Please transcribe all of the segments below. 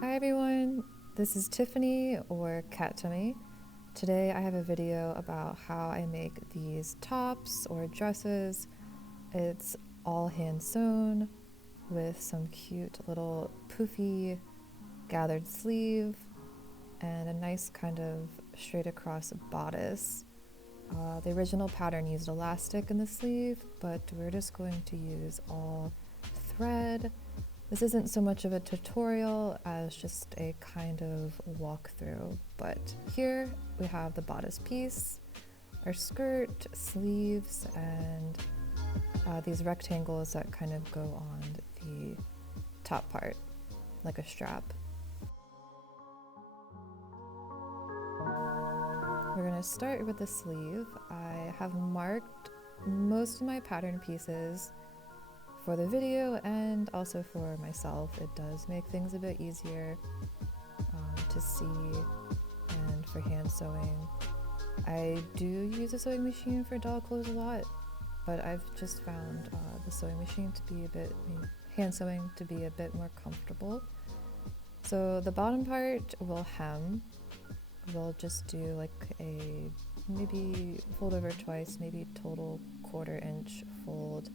Hi everyone, this is Tiffany or Cattummy. Today I have a video about how I make these tops or dresses. It's all hand sewn with some cute little poofy gathered sleeve and a nice kind of straight across bodice. The original pattern used elastic in the sleeve, but we're just going to use all thread. This isn't so much of a tutorial as just a kind of walkthrough, but here we have the bodice piece, our skirt, sleeves, and these rectangles that kind of go on the top part, like a strap. We're going to start with the sleeve. I have marked most of my pattern pieces for the video and also for myself. It does make things a bit easier to see and for hand sewing. I do use a sewing machine for doll clothes a lot, but I've just found the sewing machine to be hand sewing to be a bit more comfortable. So the bottom part will hem. We'll just do like a maybe fold over twice, maybe total 1/4 inch fold.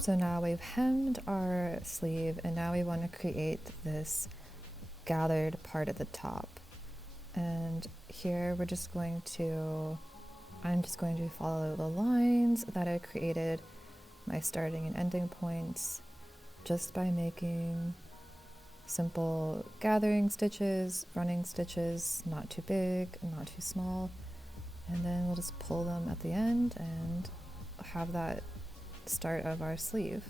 So now we've hemmed our sleeve and now we want to create this gathered part at the top. And here I'm just going to follow the lines that I created, my starting and ending points, just by making simple gathering stitches, running stitches, not too big, not too small. And then we'll just pull them at the end and have that start of our sleeve.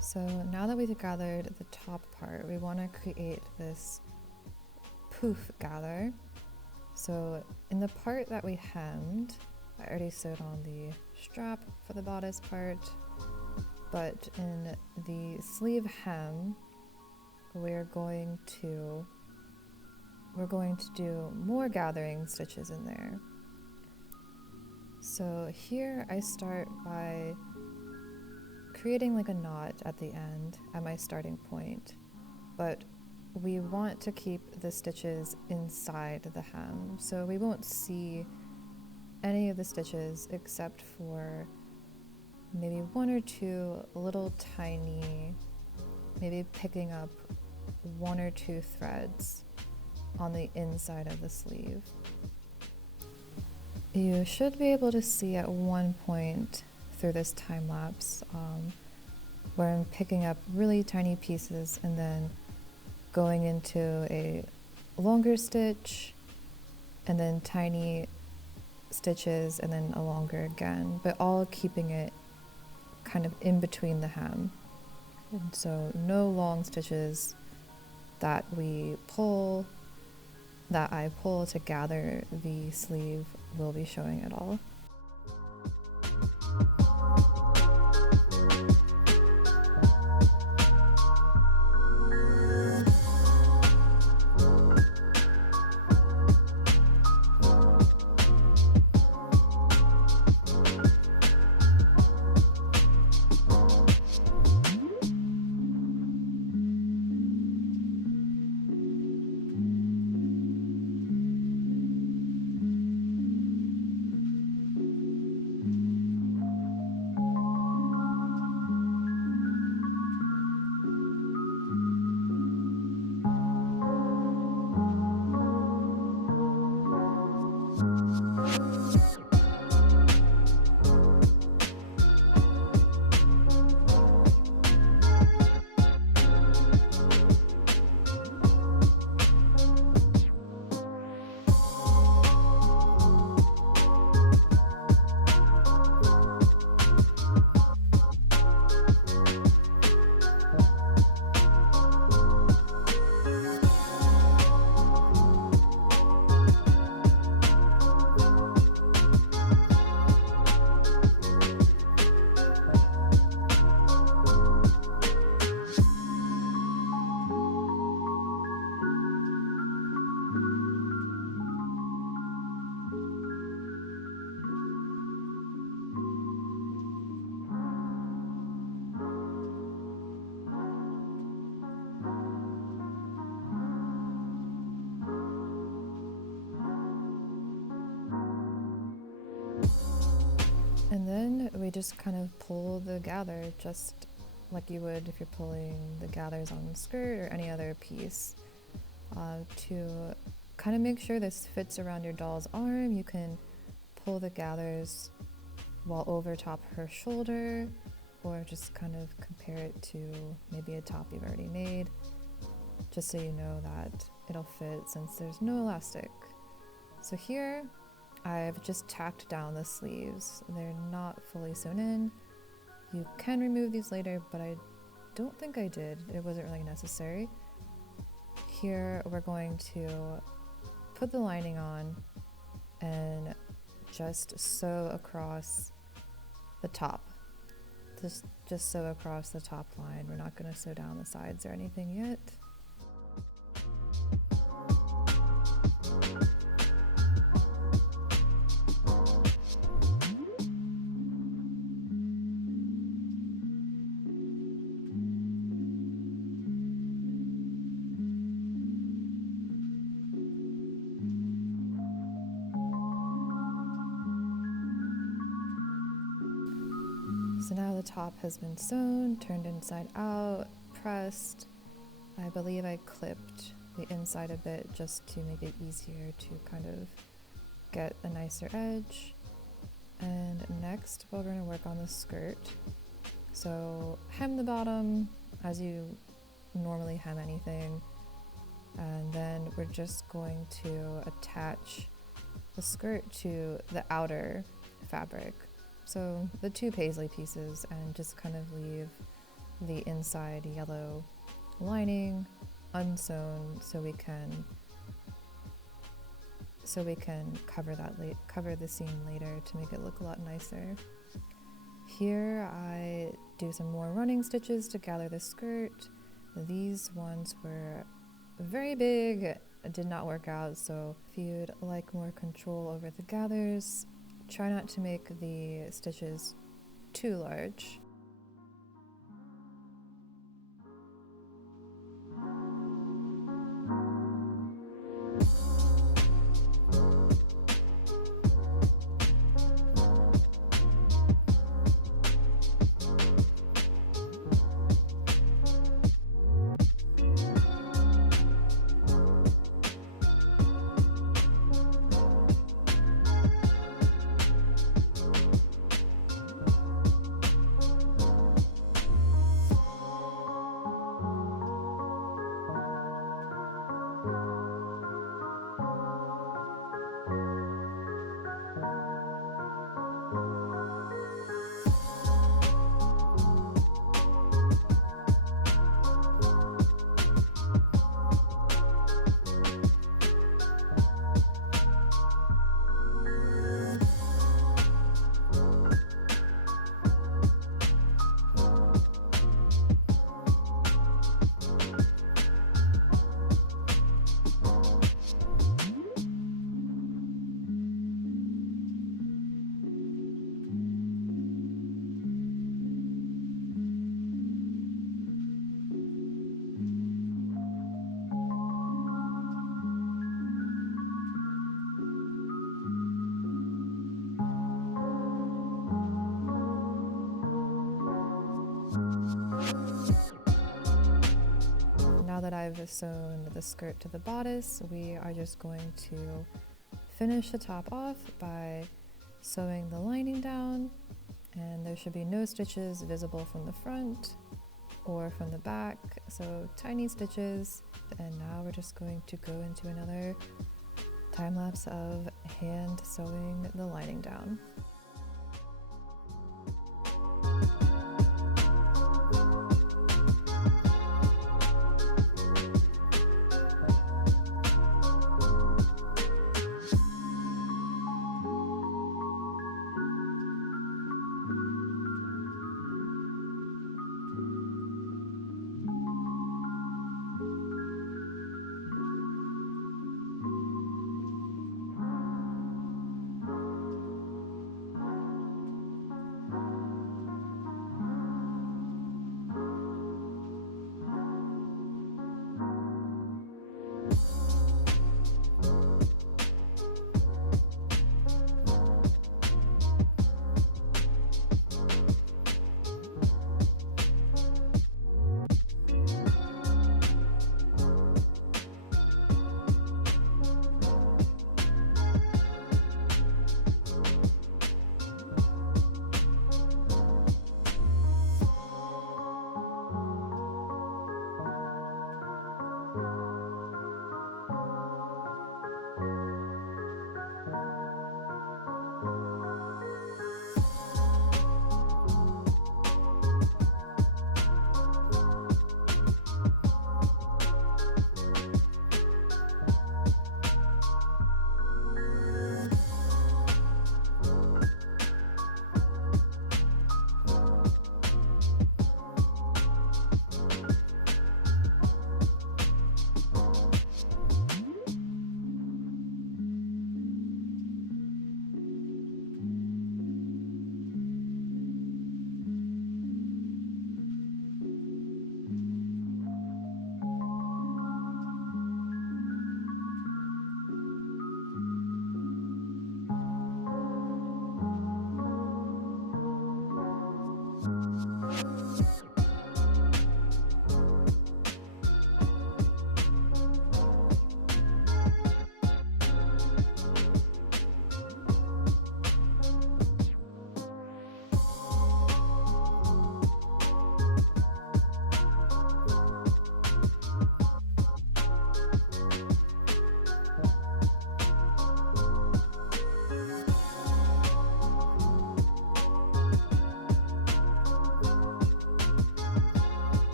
So now that we've gathered the top part, we want to create this poof gather. So in the part that we hemmed, I already sewed on the strap for the bodice part, but in the sleeve hem, we're going to do more gathering stitches in there. So here I start by creating like a knot at the end at my starting point, but we want to keep the stitches inside the hem, so we won't see any of the stitches except for maybe one or two little tiny, maybe picking up one or two threads on the inside of the sleeve. You should be able to see at one point through this time lapse where I'm picking up really tiny pieces and then going into a longer stitch and then tiny stitches and then a longer again, but all keeping it kind of in between the hem. And so no long stitches that I pull to gather the sleeve will be showing at all. And then we just kind of pull the gather just like you would if you're pulling the gathers on the skirt or any other piece to kind of make sure this fits around your doll's arm. You can pull the gathers while over top her shoulder, or just kind of compare it to maybe a top you've already made, just so you know that it'll fit since there's no elastic. So here I've just tacked down the sleeves. They're not fully sewn in. You can remove these later, but I don't think I did. It wasn't really necessary. Here we're going to put the lining on and just sew across the top. Just sew across the top line. We're not going to sew down the sides or anything yet. So now the top has been sewn, turned inside out, pressed. I believe I clipped the inside a bit just to make it easier to kind of get a nicer edge. And next we're going to work on the skirt. So hem the bottom as you normally hem anything, and then we're just going to attach the skirt to the outer fabric. So the two paisley pieces, and just kind of leave the inside yellow lining unsewn so we can cover the seam later to make it look a lot nicer. Here I do some more running stitches to gather the skirt. These ones were very big, did not work out, so if you'd like more control over the gathers, try not to make the stitches too large. Now that I've sewn the skirt to the bodice, we are just going to finish the top off by sewing the lining down, and there should be no stitches visible from the front or from the back, so tiny stitches. And now we're just going to go into another time lapse of hand sewing the lining down.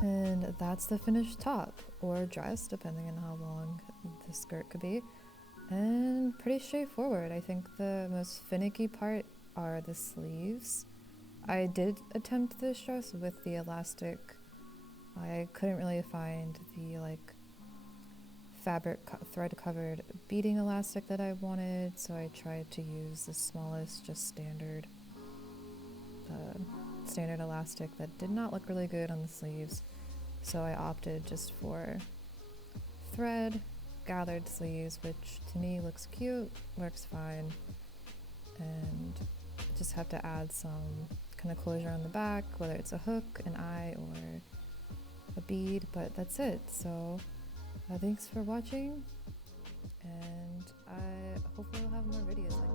And that's the finished top, or dress, depending on how long the skirt could be. And pretty straightforward. I think the most finicky part are the sleeves. I did attempt this dress with the elastic. I couldn't really find the thread covered beading elastic that I wanted, so I tried to use the smallest, just standard elastic that did not look really good on the sleeves, so I opted just for thread gathered sleeves, which to me looks cute, works fine, and just have to add some kind of closure on the back, whether it's a hook, an eye, or a bead, but that's it. So thanks for watching, and I hopefully will have more videos like